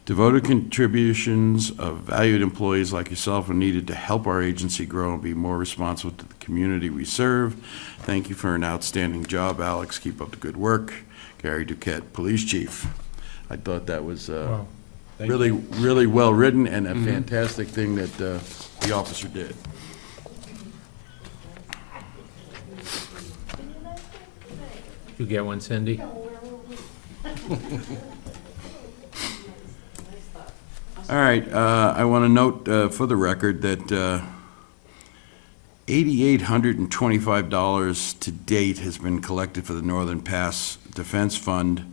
Devoted contributions of valued employees like yourself are needed to help our agency grow and be more responsive to the community we serve. Thank you for an outstanding job, Alex. Keep up the good work. Gary Duquette, Police Chief. I thought that was Wow. Thank really, really well written and a fantastic thing that the officer did. You get one, Cindy? All right, I want to note for the record that $8,825 to date has been collected for the Northern Pass Defense Fund,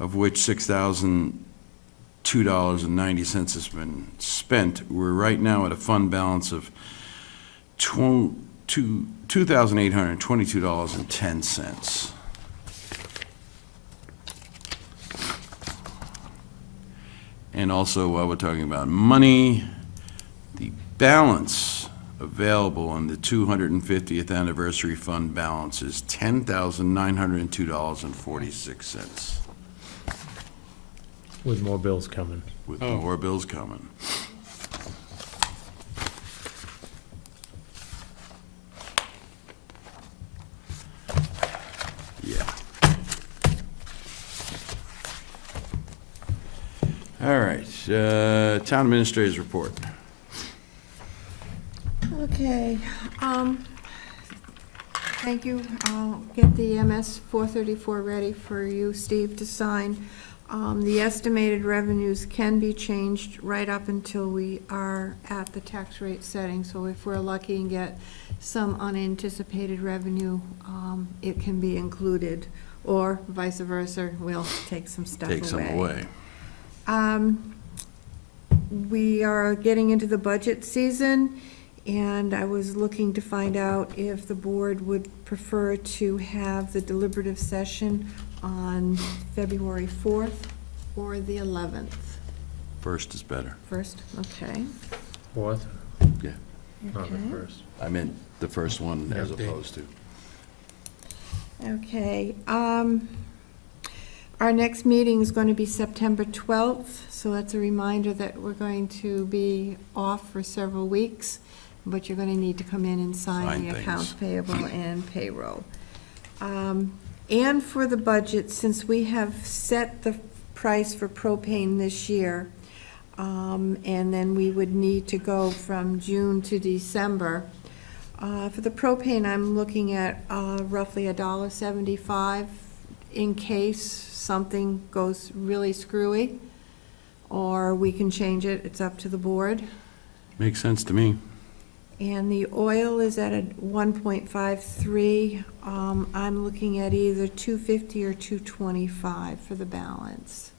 of which $6,002.90 has been spent. We're right now at a fund balance of $2,822.10. And also, while we're talking about money, the balance available on the 250th anniversary fund balance is $10,902.46, With more bills coming. with more bills coming. Yeah. All right, Town Administrator's Report. Okay, thank you. I'll get the MS 434 ready for you, Steve, to sign. The estimated revenues can be changed right up until we are at the tax rate setting. So if we're lucky and get some unanticipated revenue, it can be included, or vice versa, we'll take some stuff away. Take some away. We are getting into the budget season, and I was looking to find out if the board would prefer to have the deliberative session on February 4th or the 11th. First is better. First, okay. Fourth? Yeah. Not the Okay. first. I meant the first one as Okay. opposed to. Okay, our next meeting is going to be September 12th, so that's a reminder that we're going to be off for several weeks, but you're going to need to come in and sign Sign the things. accounts payable and payroll. And for the budget, since we have set the price for propane this year, and then we would need to go from June to December, for the propane, I'm looking at roughly $1.75 in case something goes really screwy, or we can change it, it's up to the board. Makes sense to me. And the oil is at a 1.53. I'm looking at either 250 or 225 for the balance.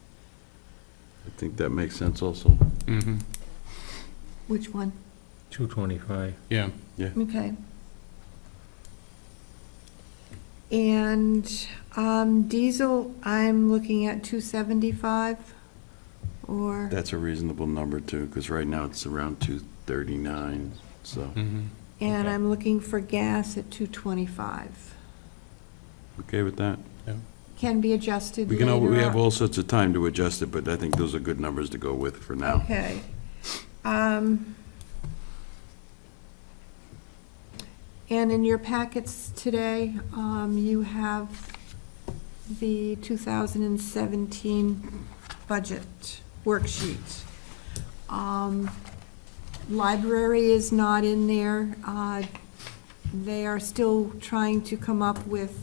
I think that makes sense also. Mm-hmm. Which one? 225. Yeah. Okay. And diesel, I'm looking at 275. or, That's a reasonable number too, because right now it's around 239, so. Mhm. and I'm looking for gas at 225. Okay with that? Can be adjusted We later can, we on. have all sorts of time to adjust it, but I think those are good numbers to go with for now. Okay. And in your packets today, you have the 2017 budget worksheet. Library is not in there. They are still trying to come up with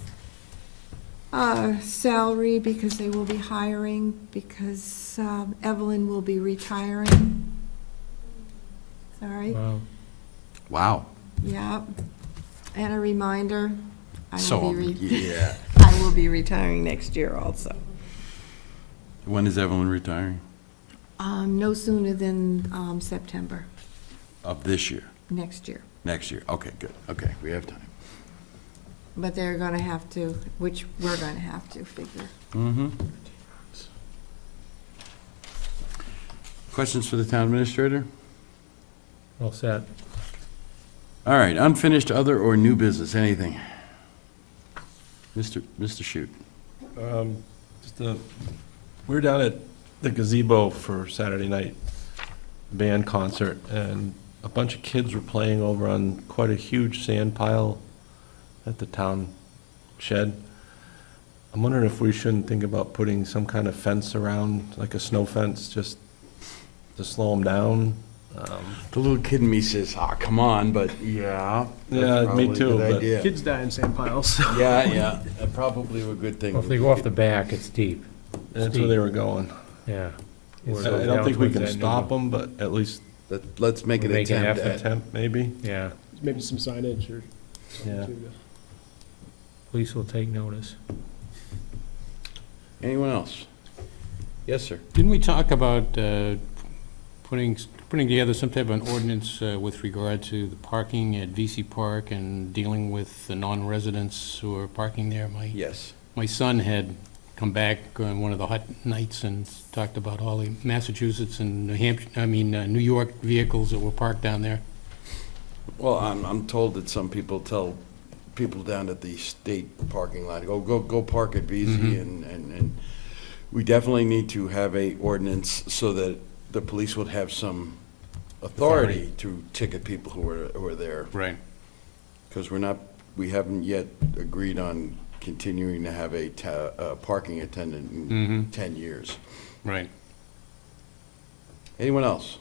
salary because they will be hiring, because Evelyn will be retiring. Sorry. Wow. Wow. Yeah, and a reminder, I will be, Yeah. I will be retiring next year also. When is Evelyn retiring? No sooner than September Of this year? next year. Next year? Okay, good. Okay, we have time. But they're gonna have to, which we're gonna have to figure. Mm-hmm. Questions for the town administrator? All set. All right, unfinished other or new business, anything? Mr. Shute. We were down at the gazebo for Saturday night band concert, and a bunch of kids were playing over on quite a huge sand pile at the town shed. I'm wondering if we shouldn't think about putting some kind of fence around, like a snow fence, just to slow them down. The little kid in me says, come on, but yeah. that's Yeah, me probably a too, good but- idea. Kids die in sand piles. Yeah, probably a good thing. Well, if they go off the back, it's deep. That's where they were going. Yeah. I don't think we can stop them, but at least Let's make an Make an attempt effort. at. attempt, maybe. Yeah, Maybe some signage or something Yeah. too. police will take notice. Anyone else? Yes, sir. Didn't we talk about putting together some type of an ordinance with regard to the parking at VC Park and dealing with the non-residents who are parking there? Yes. My son had come back on one of the hot nights and talked about all the Massachusetts and New York vehicles that were parked down there. Well, I'm told that some people tell people down at the state parking lot, go park at VZ, and we definitely need to have a ordinance so that the police would have some authority to ticket people who are there. Right. Because we haven't yet agreed on continuing to have a parking attendant in 10 years. Right. Anyone else?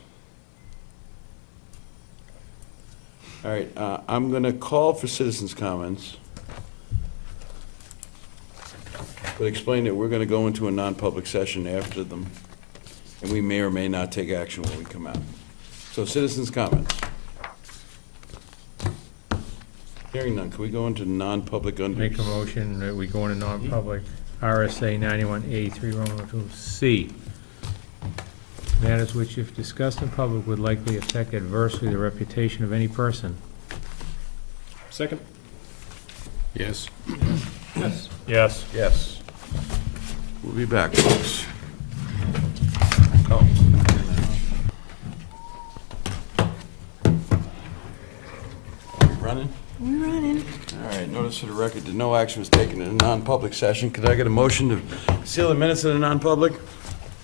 All right, I'm going to call for citizens' comments, but explain that we're going to go into a non-public session after them, and we may or may not take action when we come out. So citizens' comments. Hearing none, can we go into non-public under? Make a motion that we go into non-public, RSA 91A 3 C. Matters which, if discussed in public, would likely affect adversely the reputation of any person. Second? Yes. Yes. Yes. We'll be back, folks. Oh. Are we running? We're running. All right, notice for the record that no action was taken in a non-public session. Could I get a motion to seal the minutes of the non-public?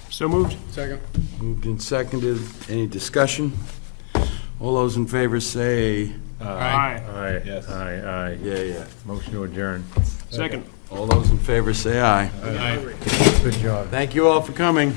So moved. Second. Moved and seconded. Any discussion? All those in favor say, Aye. Aye. Yes. Aye, yeah. Motion to adjourn. Second. All those in favor say aye. Aye. Good job. Thank you all for coming.